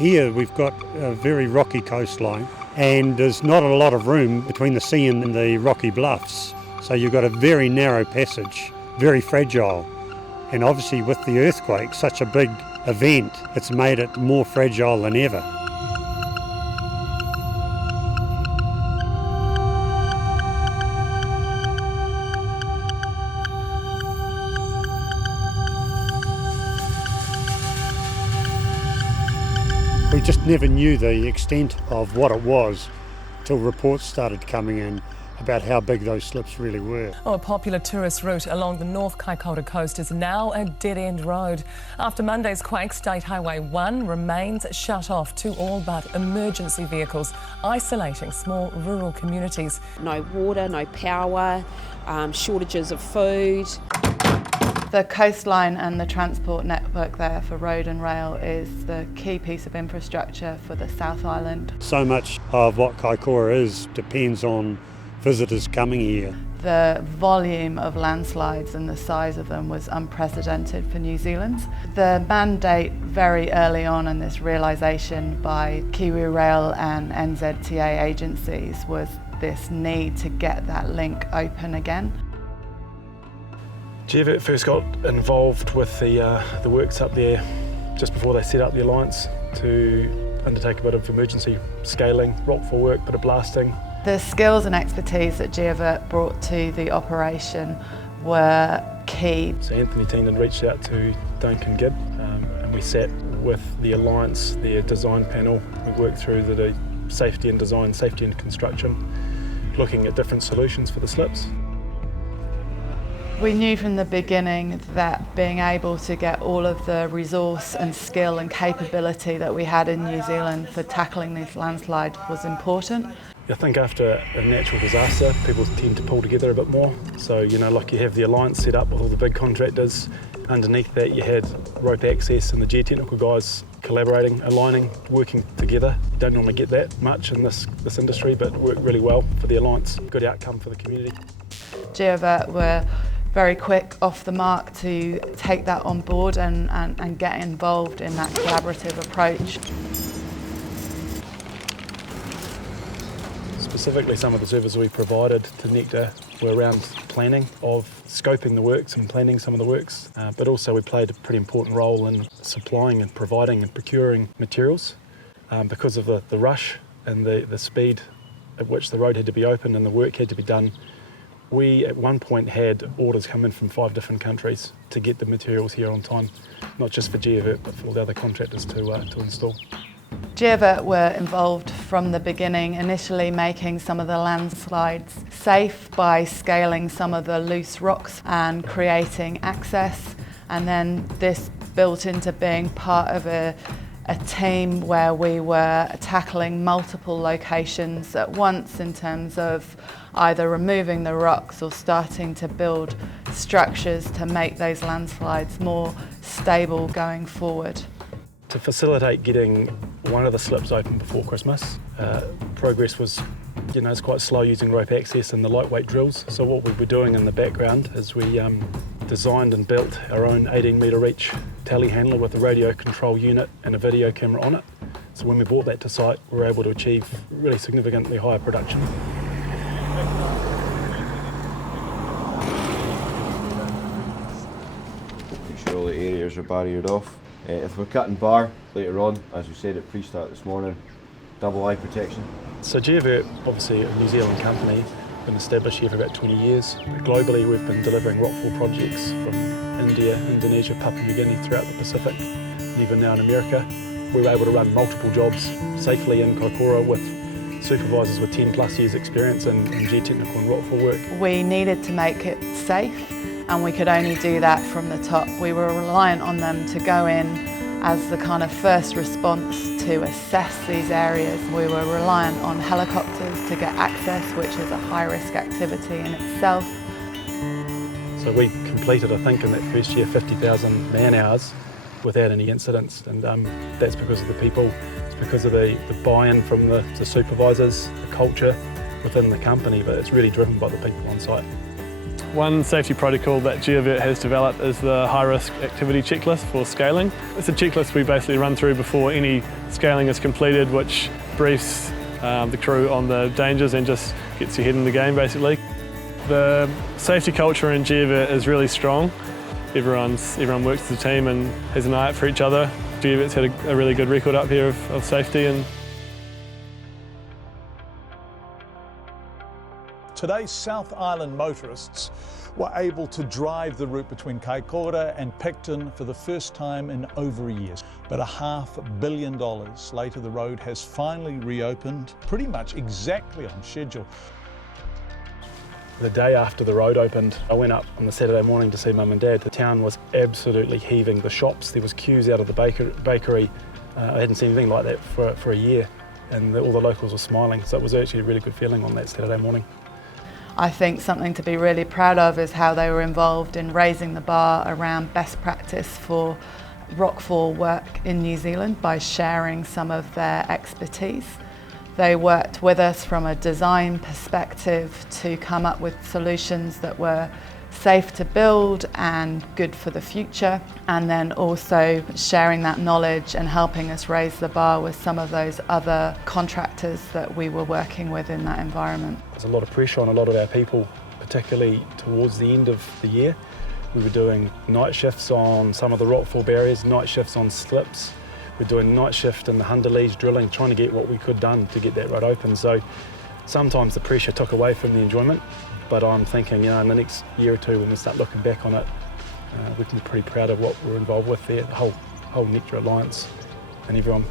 Here we've got a very rocky coastline and there's not a lot of room between the sea and the rocky bluffs. So you've got a very narrow passage, very fragile. And obviously with the earthquake, such a big event, it's made it more fragile than ever. We just never knew the extent of what it was till reports started coming in about how big those slips really were. A popular tourist route along the North Kaikoura coast is now a dead-end road. After Monday's quake, State Highway 1 remains shut off to all but emergency vehicles, isolating small rural communities. No water, no power, shortages of food. The coastline and the transport network there for road and rail is the key piece of infrastructure for the South Island. So much of what Kaikoura is depends on visitors coming here. The volume of landslides and the size of them was unprecedented for New Zealand. The mandate very early on in this realisation by Kiwi Rail and NCTIR agencies was this need to get that link open again. Geovert first got involved with the works up there just before they set up the alliance to undertake a bit of emergency scaling, rockfall work, bit of blasting. The skills and expertise that Geovert brought to the operation were key. So Anthony Teenan reached out to Duncan Gibb and we sat with the alliance, their design panel. We worked through the safety and design, safety and construction, looking at different solutions for the slips. We knew from the beginning that being able to get all of the resource and skill and capability that we had in New Zealand for tackling these landslides was important. I think after a natural disaster, people tend to pull together a bit more. So, like you have the alliance set up with all the big contractors. Underneath that, you had rope access and the geotechnical guys collaborating, aligning, working together. You don't normally get that much in this industry, but it worked really well for the alliance. Good outcome for the community. Geovert were very quick off the mark to take that on board and get involved in that collaborative approach. Specifically, some of the services we provided to Nectar were around planning of scoping the works and planning some of the works, but also we played a pretty important role in supplying and providing and procuring materials because of the rush and the speed at which the road had to be opened and the work had to be done. We at one point had orders come in from 5 different countries to get the materials here on time, not just for Geovert but for all the other contractors to install. Geovert were involved from the beginning, initially making some of the landslides safe by scaling some of the loose rocks and creating access, and then this built into being part of a team where we were tackling multiple locations at once in terms of either removing the rocks or starting to build structures to make those landslides more stable going forward. To facilitate getting one of the slips open before Christmas, progress was, it's quite slow using rope access and the lightweight drills. So what we were doing in the background is we designed and built our own 18-metre reach telehandler with a radio control unit and a video camera on it. So when we brought that to site, we were able to achieve really significantly higher production. Make sure all the areas are barriered off. If we're cutting bar later on, as we said at pre-start this morning, double eye protection. So Geovert, obviously a New Zealand company, been established here for about 20 years. Globally, we've been delivering rockfall projects from India, Indonesia, Papua New Guinea, throughout the Pacific, and even now in America. We were able to run multiple jobs safely in Kaikoura with supervisors with 10 plus years experience in geotechnical and rockfall work. We needed to make it safe, and we could only do that from the top. We were reliant on them to go in as the kind of first response to assess these areas. We were reliant on helicopters to get access, which is a high-risk activity in itself. So we completed, I think, in that first year, 50,000 man-hours without any incidents, and that's because of the people, it's because of the buy-in from the supervisors, the culture within the company, but it's really driven by the people on site. One safety protocol that Geovert has developed is the high-risk activity checklist for scaling. It's a checklist we basically run through before any scaling is completed, which briefs the crew on the dangers and just gets you ahead in the game basically. The safety culture in Geovert is really strong. Everyone works as a team and has an eye out for each other. Geovert's had a really good record up here of safety. Today, South Island motorists were able to drive the route between Kaikoura and Picton for the first time in over a year. But $500 million later, the road has finally reopened, pretty much exactly on schedule. The day after the road opened, I went up on the Saturday morning to see Mum and Dad. The town was absolutely heaving. The shops, there was queues out of the bakery. I hadn't seen anything like that for a year, and all the locals were smiling. So it was actually a really good feeling on that Saturday morning. I think something to be really proud of is how they were involved in raising the bar around best practice for rockfall work in New Zealand by sharing some of their expertise. They worked with us from a design perspective to come up with solutions that were safe to build and good for the future, and then also sharing that knowledge and helping us raise the bar with some of those other contractors that we were working with in that environment. There's a lot of pressure on a lot of our people, particularly towards the end of the year. We were doing night shifts on some of the rockfall barriers, night shifts on slips. We're doing night shift in the Hunderlees drilling, trying to get what we could done to get that road open. So sometimes the pressure took away from the enjoyment, but I'm thinking, in the next year or two when we start looking back on it, we can be pretty proud of what we're involved with there, the whole NCTIR Alliance and everyone.